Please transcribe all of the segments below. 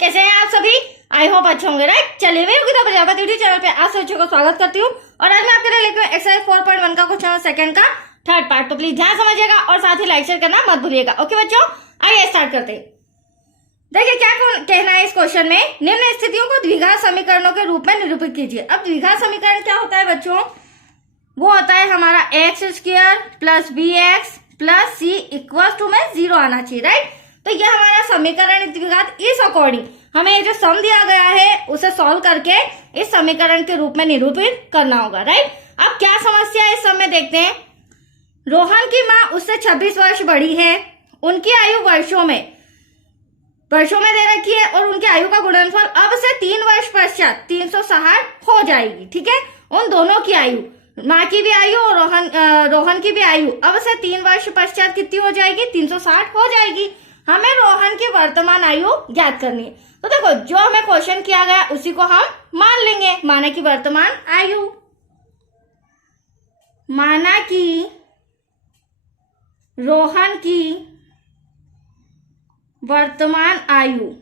कैसे हैं आप सभी? आई होप अच्छे होंगे, राइट? चलिए, मैं योगिता प्रजापति यूट्यूब चैनल पे आप सभी को स्वागत करती हूँ और आज मैं आपके लिए लेकर एक्सरसाइज 4.1 का क्वेश्चन सेकंड का थर्ड पार्ट। तो प्लीज ध्यान समझिएगा और साथ ही लाइक शेयर करना मत भूलिएगा। ओके बच्चों, आइए स्टार्ट करते हैं। देखिए क्या कहना है इस क्वेश्चन में, निम्न स्थितियों को द्विघात समीकरणों के रूप में निरूपित कीजिए। अब द्विघात समीकरण क्या होता है बच्चों? वो होता है हमारा X square plus B X plus C equal to में 0 आना चाहिए, राइट? तो ये हमारा समीकरण द्विघात, इस अकॉर्डिंग हमें ये जो सम दिया गया है उसे सॉल्व करके इस समीकरण के रूप में निरूपित करना होगा, राइट? अब क्या समस्या है इस सम में देखते हैं। रोहन की माँ उससे 26 वर्ष बड़ी है, उनकी आयु वर्षों में दे रखी है और उनकी आयु का गुणनफल अब से 3 वर्ष पश्चात 360 हो जाएगी, ठीक है? उन दोनों की आयु, माँ की भी आयु और रोहन की भी आयु अब से 3 वर्ष पश्चात कितनी हो जाएगी? 360 हो जाएगी। हमें रोहन की वर्तमान आयु ज्ञात करनी है। तो देखो, जो हमें क्वेश्चन किया गया उसी को हम मान लेंगे। माना की वर्तमान आयु, माना कि रोहन की वर्तमान आयु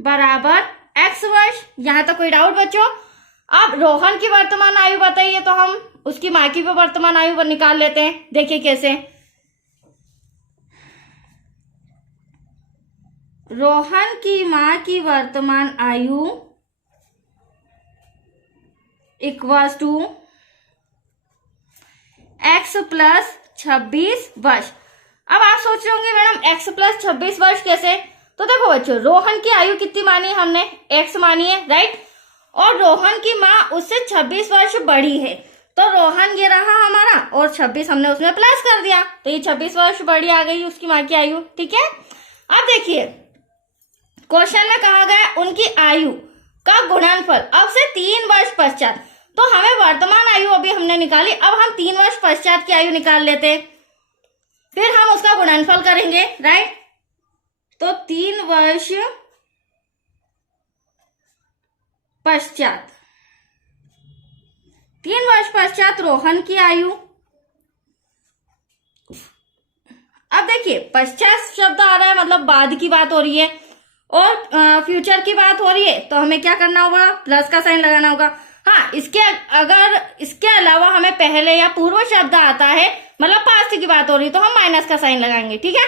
बराबर x वर्ष। यहां तक कोई डाउट बच्चों? अब रोहन की वर्तमान आयु बताइए तो हम उसकी माँ की भी वर्तमान आयु निकाल लेते हैं। देखिए कैसे, रोहन की माँ की वर्तमान आयु इक्वल्स टू x प्लस 26 वर्ष। अब आप सोच रहे होंगे मैडम x प्लस 26 वर्ष कैसे? तो देखो बच्चों, रोहन की आयु कितनी मानी है हमने? x मानी है, राइट? और रोहन की माँ उससे 26 वर्ष बड़ी है, तो रोहन ये रहा हमारा और 26 हमने उसमें प्लस कर दिया, तो ये 26 वर्ष बड़ी आ गई उसकी माँ की आयु, ठीक है? अब देखिए क्वेश्चन में कहा गया उनकी आयु का गुणनफल अब से 3 वर्ष पश्चात, तो हमें वर्तमान आयु अभी हमने निकाली, अब हम 3 वर्ष पश्चात की आयु निकाल लेते हैं, फिर हम उसका गुणनफल करेंगे, राइट? तो 3 वर्ष पश्चात रोहन की आयु। अब देखिए पश्चात शब्द आ रहा है, मतलब बाद की बात हो रही है और फ्यूचर की बात हो रही है, तो हमें क्या करना होगा? प्लस का साइन लगाना होगा। हाँ, अगर इसके अलावा हमें पहले या पूर्व शब्द आता है, मतलब पास्ट की बात हो रही है, तो हम माइनस का साइन लगाएंगे, ठीक है?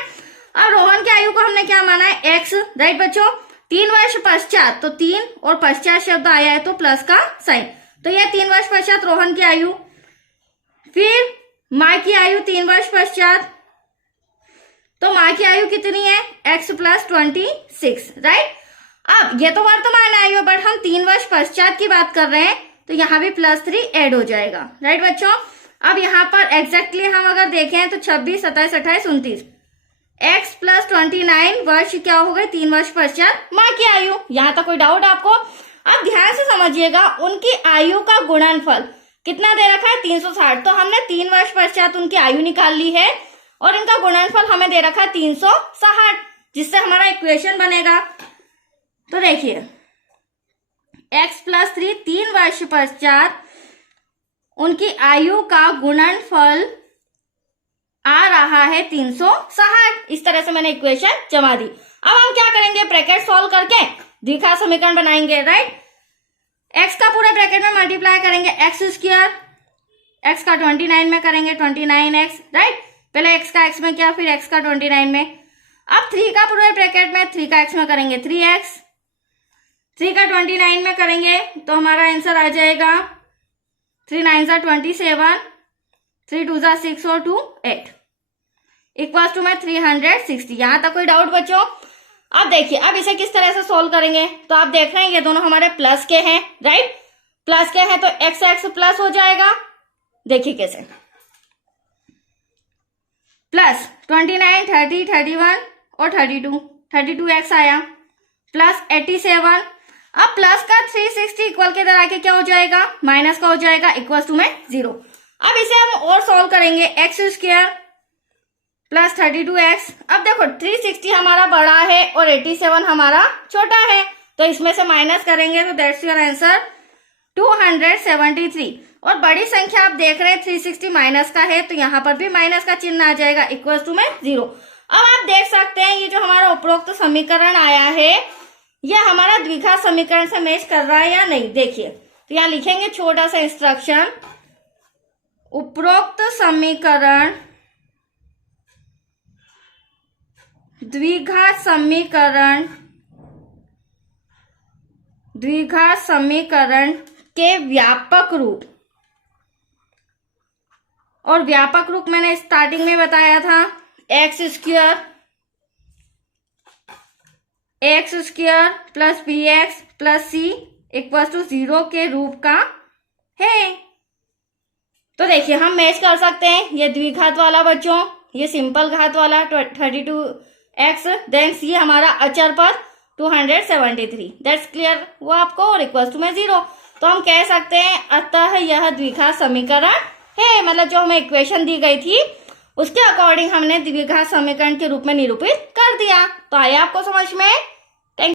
अब रोहन की आयु को हमने क्या माना है? x, राइट बच्चों? 3 वर्ष पश्चात, तो 3 और पश्चात शब्द आया है तो प्लस का साइन, तो यह 3 वर्ष पश्चात रोहन की आयु। फिर माँ की आयु 3 वर्ष पश्चात, तो माँ की आयु कितनी है? x plus 26, right? अब ये तो वर्तमान आयु है, बट हम 3 वर्ष पश्चात की बात कर रहे हैं, तो यहाँ भी +3 ऐड हो जाएगा, राइट बच्चों? अब यहाँ पर एग्जैक्टली हम अगर देखें तो 26, 27, 28, 29, x प्लस 29 वर्ष क्या हो गए? 3 वर्ष पश्चात माँ की आयु। यहाँ तक कोई डाउट आपको? अब ध्यान से समझिएगा, उनकी आयु का गुणनफल कितना दे रखा है? 360, तो हमने 3 वर्ष पश्चात उनकी आयु निकाल ली है और इनका गुणनफल हमें दे रखा है 360, जिससे हमारा इक्वेशन बनेगा। तो देखिए x प्लस 3 वर्ष पश्चात उनकी आयु का गुणनफल आ रहा है 360। इस तरह से मैंने इक्वेशन जमा दी। अब हम क्या करेंगे? ब्रैकेट सॉल्व करके द्विघात समीकरण बनाएंगे, राइट? x का पूरे ब्रैकेट में मल्टीप्लाई करेंगे, x स्क्वायर, x का 29 में करेंगे 29x, राइट? पहले x का x में किया, फिर x का 29 में। अब 3 का पूरे ब्रैकेट में 3 का x में करेंगे 3x, 3 का 29 में करेंगे तो हमारा आंसर आ जाएगा 3 9 27, 3 2 6 और 2 8 इक्वल टू में 360। यहां तक कोई डाउट बच्चों? अब देखिए, अब इसे किस तरह से सोल्व करेंगे? तो आप देख रहे हैं ये दोनों हमारे प्लस के हैं, राइट? प्लस के हैं तो x प्लस हो जाएगा। देखिए कैसे, प्लस 29, 30, 31 और 32x आया, प्लस 87। अब प्लस का 360 इक्वल के इधर आके क्या हो जाएगा? माइनस का हो जाएगा, इक्वल टू में 0। अब इसे हम और सॉल्व करेंगे, एक्स स्क्वायर प्लस 32x। अब देखो 360 हमारा बड़ा है और 87 हमारा छोटा है, तो इसमें से माइनस करेंगे तो दैट्स योर आंसर 273। और बड़ी संख्या आप देख रहे हैं 360 माइनस का है, तो यहाँ पर भी माइनस का चिन्ह आ जाएगा, इक्वल टू में 0। अब आप देख सकते हैं ये जो हमारा उपरोक्त समीकरण आया है ये हमारा द्विघात समीकरण से मैच कर रहा है या नहीं। देखिए तो यहाँ लिखेंगे छोटा सा इंस्ट्रक्शन, उपरोक्त समीकरण द्विघात समीकरण के व्यापक रूप, और व्यापक रूप मैंने स्टार्टिंग में बताया था X square plus B X plus C equal to 0 के रूप का है। तो देखिए हम मैच कर सकते हैं, ये द्विघात वाला बच्चों, ये सिंपल घात वाला 32x, देन सी हमारा अचर पर 273, दैट्स क्लियर वो आपको, और इक्वल टू में 0। तो हम कह सकते हैं अतः यह द्विघात समीकरण है, मतलब जो हमें इक्वेशन दी गई थी उसके अकॉर्डिंग हमने द्विघात समीकरण के रूप में निरूपित कर दिया। तो आया आपको समझ में?